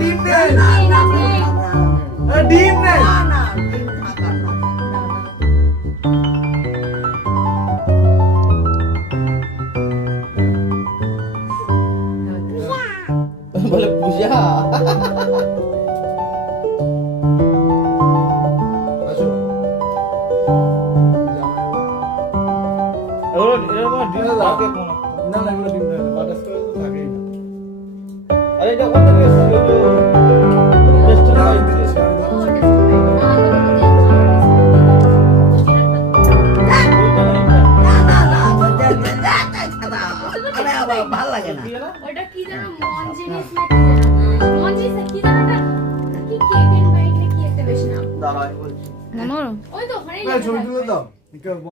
ডিম নেই ডিম নেই বলে পূজা আসো এরকম ডিম থাকে কোনো না না এগুলো ডিম থাকে না বাটারস্কচ তো থাকেই না আরে এটা কোন থেকে এসেছে রেস্টুরেন্ট ভালো লাগে না ওটা কি জানো মনজিনিস না কি জানো মনজিস কি জানো না কি কেক এন্ড বাইট কি একটা বেশ নাম দাঁড়াই বলছি ওই তো ওখানেই ছবি তুলে দাও